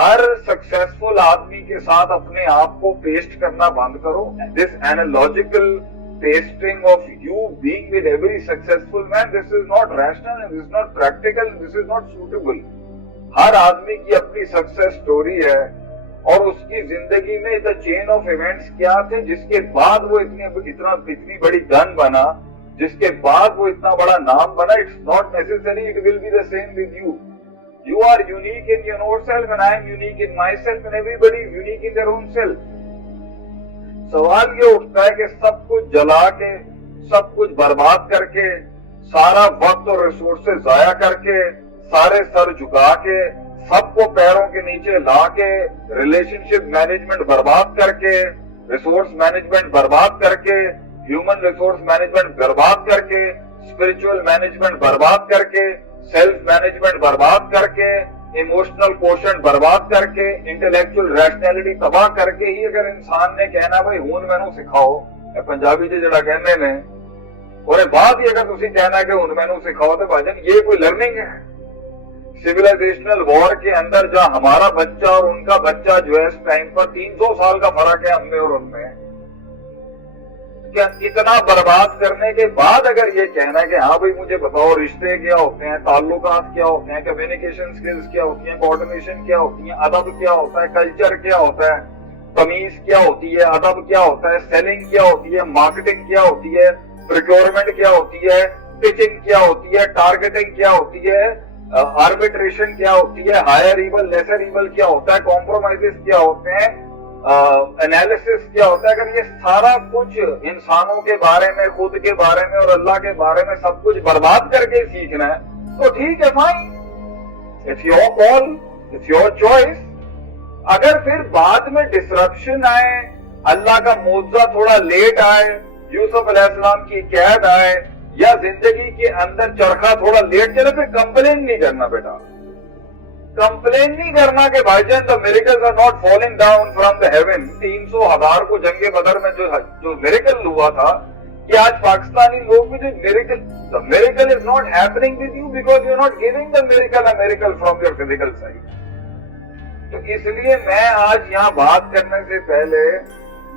ہر successful آدمی کے ساتھ اپنے آپ کو پیسٹ کرنا بند کرو. دس analogical pasting of you being with every successful man, this is not rational and this is not practical and this is not suitable. ہر آدمی کی اپنی سکسیس سٹوری ہے اور اس کی زندگی میں the chain of events کیا تھے جس کے بعد وہ اتنی بڑی گن بنا, جس کے بعد وہ اتنا بڑا نام بنا. It's not necessary it will be the same with you. You are unique in your own self and I am unique in myself and everybody is unique in their own self. سوال یہ اٹھتا ہے کہ سب کچھ جلا کے, سب کچھ برباد کر کے, سارا وقت اور ریسورسز ضائع کر کے, سارے سر جھکا کے, سب کو پیروں کے نیچے لا کے, ریلیشن شپ مینجمنٹ برباد کر کے, ریسورس مینجمنٹ برباد کر کے, ہیومن ریسورس مینجمنٹ برباد کر کے, اسپرچل مینجمنٹ برباد کر کے, سیلف مینجمنٹ برباد کر کے, ایموشنل کوشنٹ برباد کر کے, انٹلیکچوئل ریشنلٹی تباہ کر کے ہی اگر انسان نے کہنا بھائی ہون مینو سکھاؤ, پنجابی جی جڑا کہنے نے اور بعد ہی اگر تسی کہنا ہے کہ ہون مینو سکھاؤ تو بھائی جان یہ کوئی لرننگ ہے؟ سیولائزیشنل وار کے اندر جہاں ہمارا بچہ اور ان کا بچہ جو ہے اس ٹائم پر 300 سال کا فرق ہے ہم میں اور ان میں, کیا اتنا برباد کرنے کے بعد اگر یہ کہنا ہے کہ ہاں بھائی مجھے بتاؤ رشتے کیا ہوتے ہیں, تعلقات کیا ہوتے ہیں, کمیونیکیشن سکلز کیا ہوتی ہیں, کوآرڈینیشن کیا ہوتی ہیں, ادب کیا ہوتا ہے, کلچر کیا ہوتا ہے, تمیز کیا ہوتی ہے, ادب کیا ہوتا ہے, سیلنگ کیا ہوتی ہے, مارکیٹنگ کیا ہوتی ہے, پروکیورمنٹ کیا ہوتی ہے, پچنگ کیا ہوتی ہے, ٹارگیٹنگ کیا ہوتی ہے, آربیٹریشن کیا ہوتی ہے, ہائر ایول لیسر ایول کیا ہوتا ہے, کمپرومائزز کیا ہوتے ہیں, انالیسس کیا ہوتا ہے. اگر یہ سارا کچھ انسانوں کے بارے میں, خود کے بارے میں اور اللہ کے بارے میں سب کچھ برباد کر کے سیکھنا ہے تو ٹھیک ہے, fine, it's your call, it's your choice. اگر پھر بعد میں ڈسرپشن آئے, اللہ کا معجزہ تھوڑا لیٹ آئے, یوسف علیہ السلام کی قید آئے, یا زندگی کے اندر چرخہ تھوڑا لیٹ چلے, پھر کمپلین نہیں کرنا بیٹا, کمپلین نہیں کرنا کہ بھائی جان the miracles are not falling down from the heaven. 300,000 کو جنگ بدر میں جو میریکل ہوا تھا, کہ آج پاکستانی لوگ بھی جو miracle, the miracle is not happening with you because you are not giving the miracle a miracle from your physical side. تو اس لیے میں آج یہاں بات کرنے سے پہلے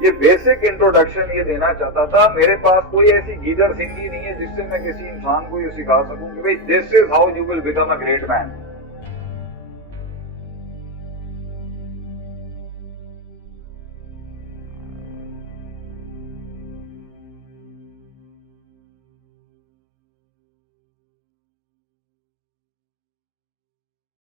یہ بیسک انٹروڈکشن یہ دینا چاہتا تھا. میرے پاس کوئی ایسی گیدر سنگھی نہیں ہے جس سے میں کسی انسان کو یہ سکھا سکوں کہ بھائی this is how you will become a great man.